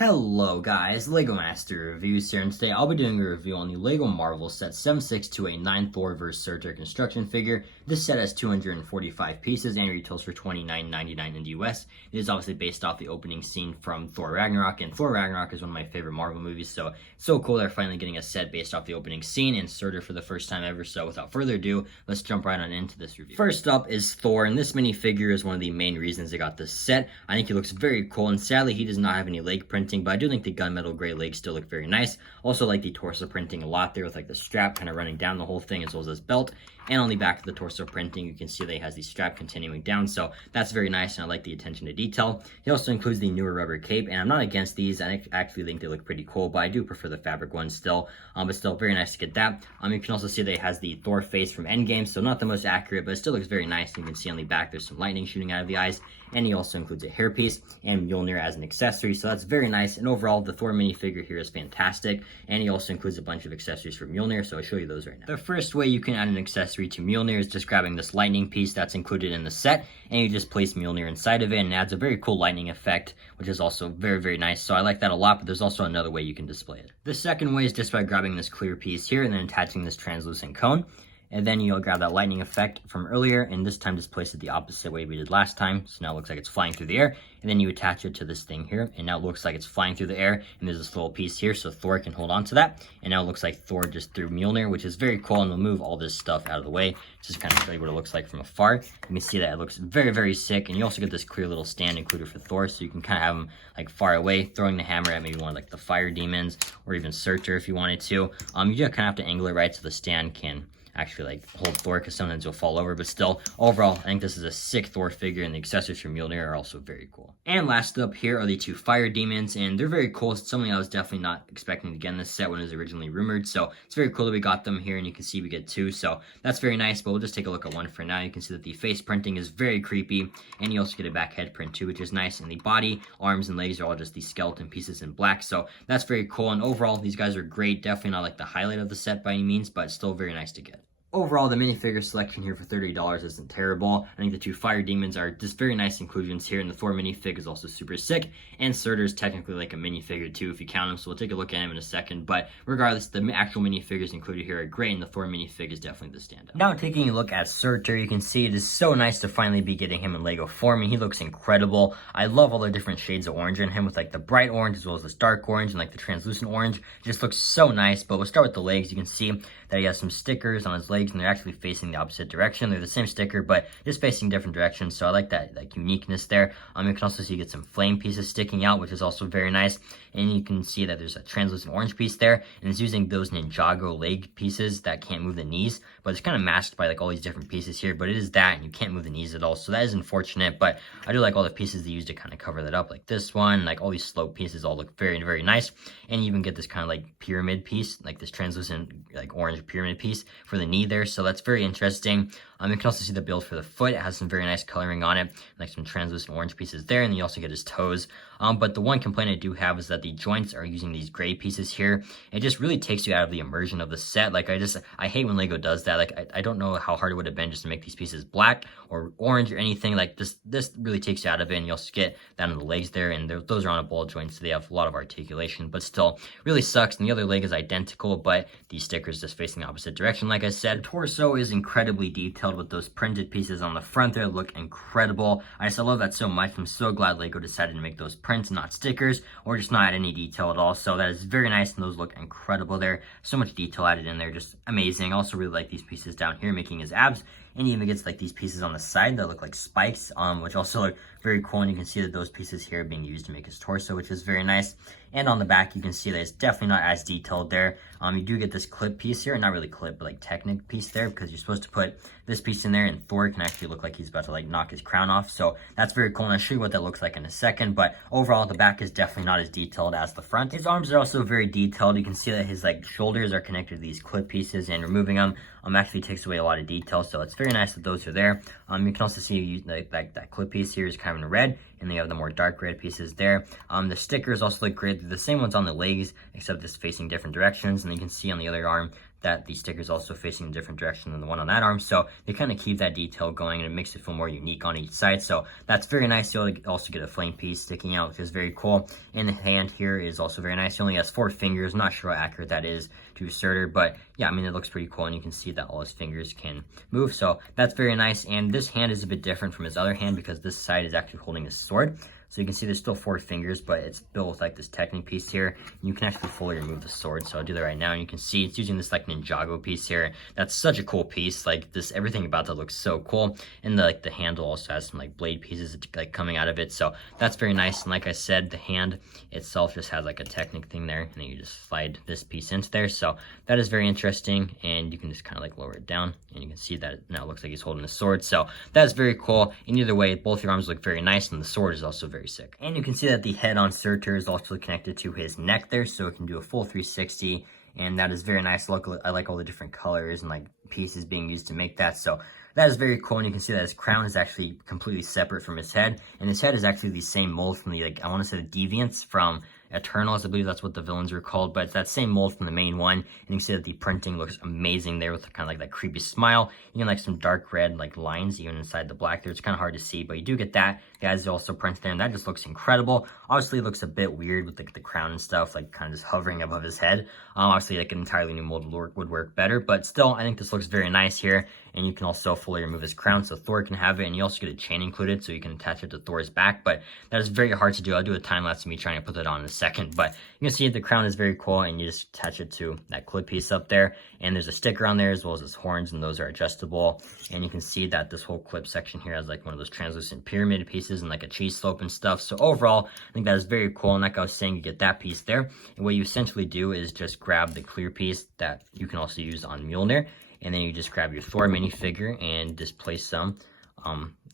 Hello guys, LEGO Master Reviews here, and today I'll be doing a review on the LEGO Marvel Set 76289 Thor vs. Surtur construction figure. This set has 245 pieces and retails for $29.99 in the US. It is obviously based off the opening scene from Thor Ragnarok, and Thor Ragnarok is one of my favorite Marvel movies, so it's so cool they're finally getting a set based off the opening scene and Surtur for the first time ever. So without further ado, let's jump right on into this review. First up is Thor, and this minifigure is one of the main reasons I got this set. I think he looks very cool, and sadly he does not have any leg printing, but I do think the gunmetal gray legs still look very nice. Also like the torso printing a lot there with like the strap kind of running down the whole thing, as well as this belt. And on the back of the torso printing, you can see that he has the strap continuing down, so that's very nice, and I like the attention to detail. He also includes the newer rubber cape, and I'm not against these. I actually think they look pretty cool, but I do prefer the fabric ones still. But still very nice to get that. You can also see that it has the Thor face from Endgame, so not the most accurate, but it still looks very nice. You can see on the back there's some lightning shooting out of the eyes, and he also includes a hairpiece and Mjolnir as an accessory, so that's very nice. And overall, the Thor minifigure here is fantastic, and he also includes a bunch of accessories for Mjolnir, so I'll show you those right now. The first way you can add an accessory to Mjolnir is just grabbing this lightning piece that's included in the set, and you just place Mjolnir inside of it, and it adds a very cool lightning effect, which is also very, very nice. So I like that a lot, but there's also another way you can display it. The second way is just by grabbing this clear piece here and then attaching this translucent cone. And then you'll grab that lightning effect from earlier, and this time just place it the opposite way we did last time. So now it looks like it's flying through the air, and then you attach it to this thing here, and now it looks like it's flying through the air, and there's this little piece here so Thor can hold on to that. And now it looks like Thor just threw Mjolnir, which is very cool, and we'll move all this stuff out of the way just to kind of show you what it looks like from afar. You can see that it looks very, very sick, and you also get this clear little stand included for Thor, so you can kind of have him like far away, throwing the hammer at maybe one of like the fire demons, or even Surtur if you wanted to. You just kind of have to angle it right so the stand can actually like hold Thor, because sometimes you'll fall over. But still, overall, I think this is a sick Thor figure, and the accessories from Mjolnir are also very cool. And last up here are the two fire demons, and they're very cool. It's something I was definitely not expecting to get in this set when it was originally rumored, so it's very cool that we got them here, and you can see we get two, so that's very nice. But we'll just take a look at one for now. You can see that the face printing is very creepy, and you also get a back head print too, which is nice. And the body, arms, and legs are all just these skeleton pieces in black, so that's very cool. And overall, these guys are great. Definitely not like the highlight of the set by any means, but still very nice to get. Overall, the minifigure selection here for $30 isn't terrible. I think the two fire demons are just very nice inclusions here, and the Thor minifig is also super sick, and Surtur is technically like a minifigure too if you count him, so we'll take a look at him in a second. But regardless, the actual minifigures included here are great, and the Thor minifig is definitely the standout. Now taking a look at Surtur, you can see it is so nice to finally be getting him in LEGO form, and he looks incredible. I love all the different shades of orange in him, with like the bright orange as well as this dark orange and like the translucent orange. It just looks so nice. But we'll start with the legs. You can see that he has some stickers on his legs, and they're actually facing the opposite direction. They're the same sticker, but just facing different directions, so I like that like uniqueness there. You can also see you get some flame pieces sticking out, which is also very nice. And you can see that there's a translucent orange piece there, and it's using those Ninjago leg pieces that can't move the knees, but it's kind of masked by like all these different pieces here. But it is that, and you can't move the knees at all, so that is unfortunate. But I do like all the pieces they use to kind of cover that up, like this one, like all these slope pieces all look very, very nice. And you even get this kind of like pyramid piece, like this translucent like orange pyramid piece for the knee there, so that's very interesting. You can also see the build for the foot. It has some very nice coloring on it, like some translucent orange pieces there, and you also get his toes. But the one complaint I do have is that the joints are using these gray pieces here. It just really takes you out of the immersion of the set. Like I hate when LEGO does that. Like I don't know how hard it would have been just to make these pieces black or orange or anything. Like this really takes you out of it, and you also get that on the legs there, and those are on a ball joint, so they have a lot of articulation, but still really sucks. And the other leg is identical, but the stickers just facing the opposite direction. Like I said, the torso is incredibly detailed with those printed pieces on the front there. Look incredible. I love that so much. I'm so glad LEGO decided to make those prints, not stickers, or just not add any detail at all. So that is very nice, and those look incredible there. So much detail added in there, just amazing. I also really like these pieces down here making his abs, and he even gets like these pieces on the side that look like spikes, which also look very cool. And you can see that those pieces here are being used to make his torso, which is very nice. And on the back, you can see that it's definitely not as detailed there. You do get this clip piece here, not really clip, but like Technic piece there, because you're supposed to put this piece in there, and Thor can actually look like he's about to like knock his crown off. So that's very cool, and I'll show you what that looks like in a second. But overall, the back is definitely not as detailed as the front. His arms are also very detailed. You can see that his like shoulders are connected to these clip pieces, and removing them actually takes away a lot of detail. So it's very nice that those are there. You can also see like that clip piece here is kind of in red. and they have the more dark red pieces there. The stickers also look great. They're the same ones on the legs, except just facing different directions, and you can see on the other arm that the sticker is also facing a different direction than the one on that arm, so they kind of keep that detail going, and it makes it feel more unique on each side, so that's very nice. You'll also get a flame piece sticking out, which is very cool, and the hand here is also very nice. He only has 4 fingers. I'm not sure how accurate that is to Surtur, but yeah, I mean, it looks pretty cool, and you can see that all his fingers can move, so that's very nice. And this hand is a bit different from his other hand because this side is actually holding his sword. So you can see there's still 4 fingers, but it's built with like this Technic piece here. And you can actually fully remove the sword. So I'll do that right now. And you can see it's using this like Ninjago piece here. That's such a cool piece. Like this, everything about that looks so cool. And the handle also has some like blade pieces like coming out of it. So that's very nice. And like I said, the hand itself just has like a Technic thing there. And then you just slide this piece into there. So that is very interesting. And you can just kind of like lower it down. And you can see that it now looks like he's holding a sword. So that is very cool. And either way, both your arms look very nice. And the sword is also very sick. And you can see that the head on Surtur is also connected to his neck there, so it can do a full 360, and that is very nice. Look, I like all the different colors and like pieces being used to make that, so that is very cool. And you can see that his crown is actually completely separate from his head, and his head is actually the same mold from the, like, I want to say the Deviants from Eternals, I believe that's what the villains were called, but it's that same mold from the main one. And you can see that the printing looks amazing there with kind of like that creepy smile. You can like some dark red like lines even inside the black there. It's kind of hard to see, but you do get that. Guys, also printed there, and that just looks incredible. Obviously, it looks a bit weird with like the crown and stuff, like kind of just hovering above his head. Obviously, like an entirely new mold would work better, but still, I think this looks very nice here. And you can also fully remove his crown, so Thor can have it, and you also get a chain included, so you can attach it to Thor's back, but that is very hard to do. I'll do a time-lapse of me trying to put that on in a second, but you can see the crown is very cool, and you just attach it to that clip piece up there, and there's a sticker on there, as well as his horns, and those are adjustable, and you can see that this whole clip section here has like one of those translucent pyramid pieces and like a cheese slope and stuff, so overall, I think that is very cool, and like I was saying, you get that piece there, and what you essentially do is just grab the clear piece that you can also use on Mjolnir, and then you just grab your Thor minifigure and just place some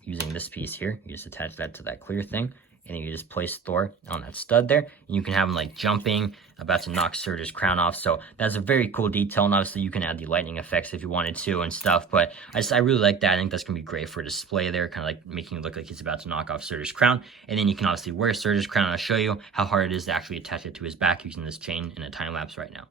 using this piece here. You just attach that to that clear thing, and then you just place Thor on that stud there, and you can have him like jumping, about to knock Surtur's crown off. So that's a very cool detail, and obviously you can add the lightning effects if you wanted to and stuff, but I really like that. I think that's gonna be great for a display there, kind of like making it look like he's about to knock off Surtur's crown. And then you can obviously wear Surtur's crown, and I'll show you how hard it is to actually attach it to his back using this chain in a time lapse right now.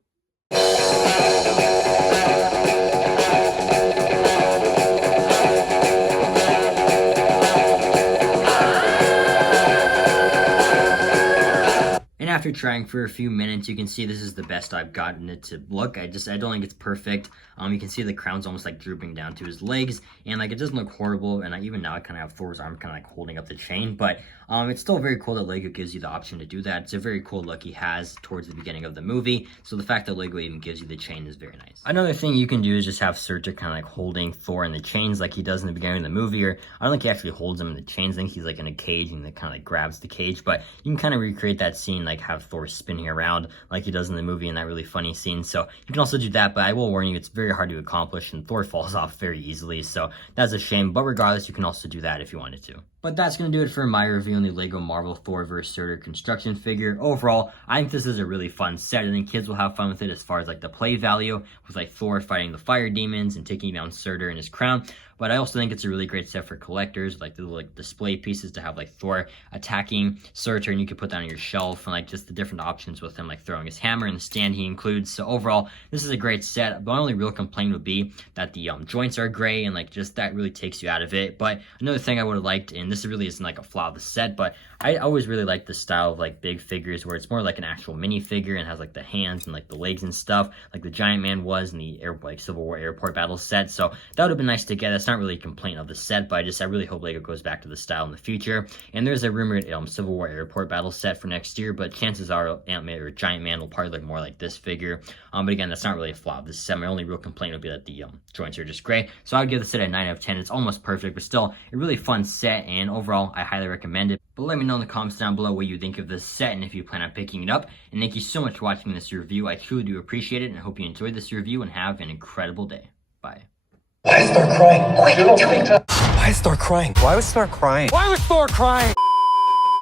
And after trying for a few minutes, you can see this is the best I've gotten it to look. I don't think it's perfect. You can see the crown's almost like drooping down to his legs, and like it doesn't look horrible. And even now I kind of have Thor's arm kind of like holding up the chain, but it's still very cool that LEGO gives you the option to do that. It's a very cool look he has towards the beginning of the movie, so the fact that LEGO even gives you the chain is very nice. Another thing you can do is just have Surtur kind of like holding Thor in the chains like he does in the beginning of the movie, or I don't think he actually holds him in the chains. I think he's like in a cage and kind of like grabs the cage, but you can kind of recreate that scene, like have Thor spinning around like he does in the movie in that really funny scene. So you can also do that, but I will warn you, it's very hard to accomplish, and Thor falls off very easily, so that's a shame. But regardless, you can also do that if you wanted to. But that's going to do it for my review on the LEGO Marvel Thor vs. Surtur construction figure. Overall, I think this is a really fun set. I think kids will have fun with it as far as like the play value, with like Thor fighting the fire demons and taking down Surtur and his crown. But I also think it's a really great set for collectors, like the little like display pieces to have like Thor attacking Surtur, and you can put that on your shelf, and like just the different options with him, like throwing his hammer and the stand he includes. So overall, this is a great set. The only real complaint would be that the joints are gray, and like just that really takes you out of it. But another thing I would have liked, and this really isn't like a flaw of the set, but I always really like the style of like big figures where it's more like an actual minifigure and has like the hands and like the legs and stuff, like the Giant Man was in the Civil War Airport Battle set. So that would have been nice to get. That's not really a complaint of the set, but I really hope LEGO goes back to the style in the future. And there's a rumored Civil War Airport Battle set for next year, but chances are Ant-Man or Giant Man will probably look more like this figure. But again, that's not really a flaw of this set. My only real complaint would be that the joints are just gray. So I would give the set a 9 out of 10. It's almost perfect, but still a really fun set, and overall I highly recommend it. But let me know in the comments down below what you think of this set and if you plan on picking it up. And thank you so much for watching this review. I truly do appreciate it, and I hope you enjoyed this review and have an incredible day. Bye. Why is Thor crying? Why is Thor crying? Why was Thor crying? Why was Thor crying?